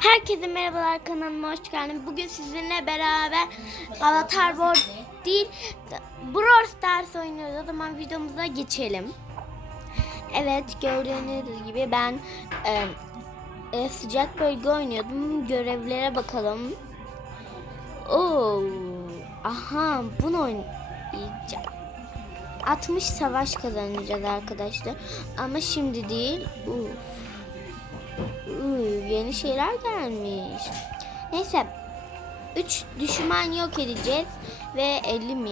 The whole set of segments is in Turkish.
Herkese merhabalar kanalıma hoş geldiniz. Bugün sizinle beraber Avatar World değil Brawl Stars oynuyoruz. O zaman videomuza geçelim. Evet gördüğünüz gibi ben e, e, sıcak bölge oynuyordum. Görevlere bakalım. Oo, aha bunu oynayacağım. 60 savaş kazanacağız arkadaşlar. Ama şimdi değil. Uf. Yeni şeyler gelmiş. Neyse. 3 düşman yok edeceğiz. Ve 50 mi?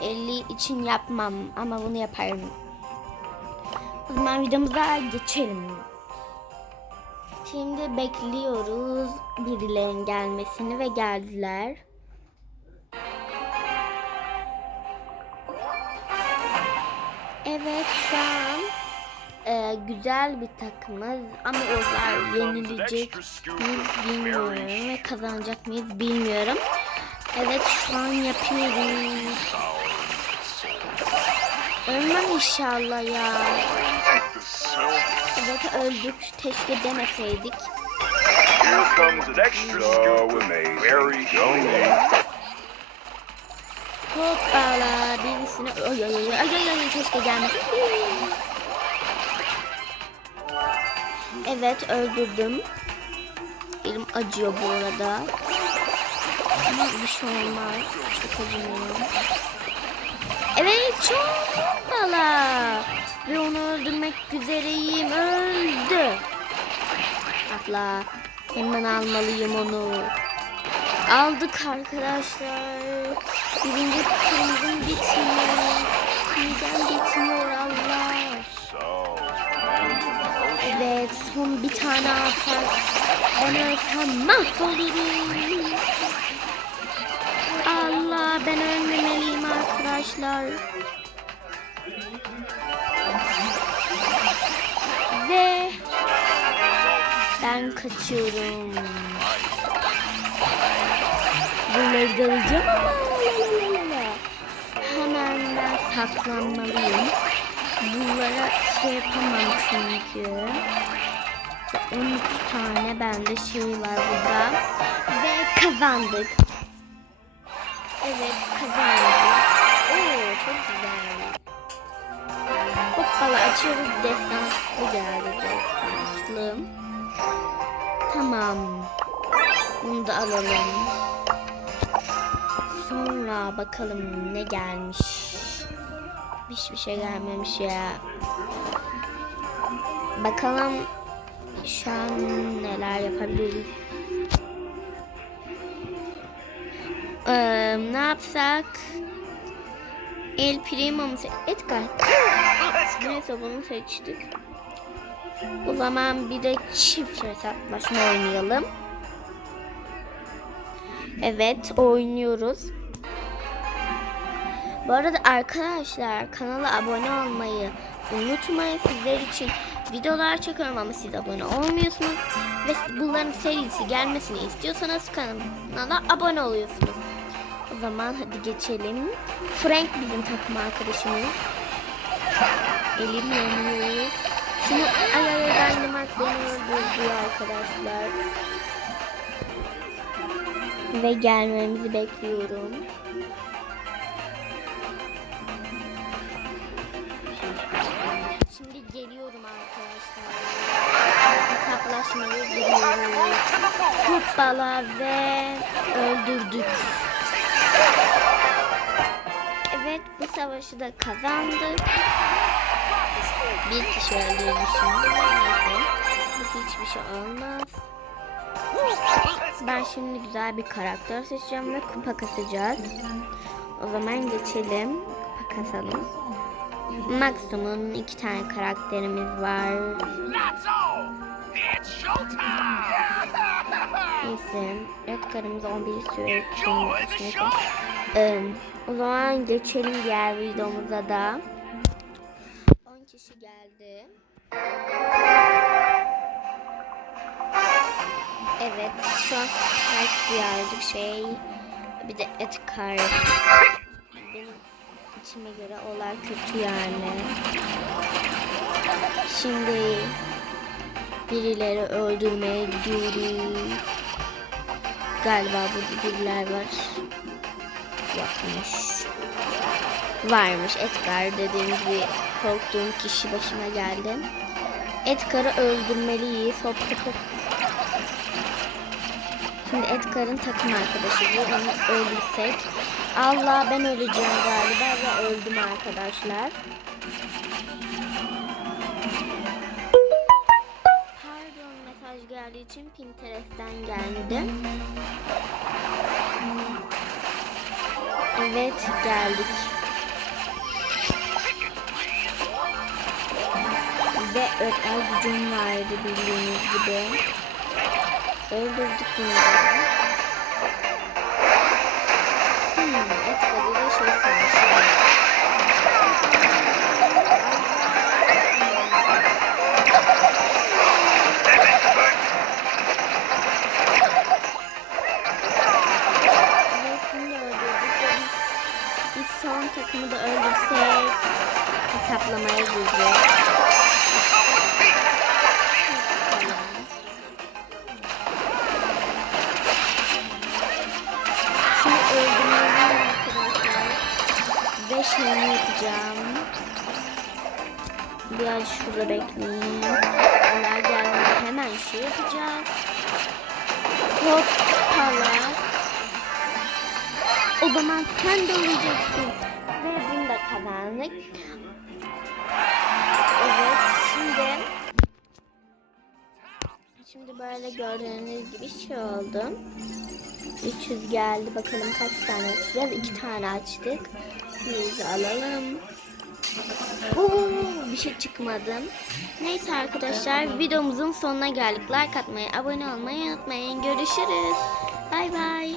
50 için yapmam ama bunu yaparım. O zaman videomuza geçelim. Şimdi bekliyoruz birilerin gelmesini ve geldiler. Evet şu an e, güzel bir takımız ama onlar yenilecek miyiz bilmiyorum ve kazanacak mıyız bilmiyorum. Evet şu an yapıyoruz. Ölmem inşallah ya. Evet öldük. Keşke demeseydik. Hoppala birisine ay ay ay ay ay keşke gelme. Evet öldürdüm. Elim acıyor bu arada. Ama bir şey olmaz. Çok acımıyor. Evet çok hoppala. Ve onu öldürmek üzereyim. Öldü. Abla hemen almalıyım onu. Aldık arkadaşlar. Birinci turumuzun bitmiyor. Neden bitmiyor Evet son bir tane alsak. Ben ölsem mahvolurum. Allah ben ölmemeliyim arkadaşlar. Ve ben kaçıyorum. Bunları da alacağım ama hemen ben saklanmalıyım. Bunlara şey yapamam çünkü. 13 tane bende şey var burada. Ve kazandık. Evet kazandık. Oo çok güzel. Hoppala açıyoruz destanslı geldi destanslı. Tamam. Bunu da alalım. Sonra bakalım ne gelmiş. Hiçbir şey gelmemiş ya. Bakalım şu an neler yapabiliriz. Ee, ne yapsak? El Primo mu Edgar. Neyse bunu seçtik. O zaman bir de çift hesaplaşma oynayalım. Evet oynuyoruz. Bu arada arkadaşlar kanala abone olmayı unutmayın. Sizler için videolar çekiyorum ama siz abone olmuyorsunuz. Ve bunların serisi gelmesini istiyorsanız kanala abone oluyorsunuz. O zaman hadi geçelim. Frank bizim takım arkadaşımız. Elim yanıyor. Şunu ay ay ay Dynamite beni arkadaşlar. Ve gelmemizi bekliyorum. Hoppala ve öldürdük. Evet bu savaşı da kazandık. Bir kişi öldürmüşüm. Bu hiçbir şey olmaz. Ben şimdi güzel bir karakter seçeceğim ve kupa kasacağız. O zaman geçelim. Kupa kasalım. Maksimum iki tane karakterimiz var. Neyse. Edgar'ımız 11 süre Neyse. Ee, o zaman geçelim diğer videomuza da. 10 kişi geldi. Evet şu an birazcık şey bir de Edgar benim içime göre olay kötü yani. Şimdi birileri öldürmeye gidiyoruz. Galiba burada biriler var. Yokmuş. Varmış Edgar dediğim gibi korktuğum kişi başıma geldi. Edgar'ı öldürmeliyiz. Hop hop hop. Şimdi Edgar'ın takım arkadaşı bu. Onu öldürsek. Allah ben öleceğim galiba ve öldüm arkadaşlar. Geldiği için Pinterest'ten geldi. Evet geldik. Ve özel gücüm vardı bildiğiniz gibi. Öldürdük bunu Biraz şurada bekleyeyim. Onlar gelmeye hemen şey yapacağız. Hoppala. O zaman sen de öleceksin. Ve bunu da kazandık. Evet şimdi Şimdi böyle gördüğünüz gibi şey oldu. 300 geldi. Bakalım kaç tane açacağız. 2 tane açtık. 100 alalım. Oo, bir şey çıkmadı. Neyse arkadaşlar videomuzun sonuna geldik. Like atmayı, abone olmayı unutmayın. Görüşürüz. Bay bay.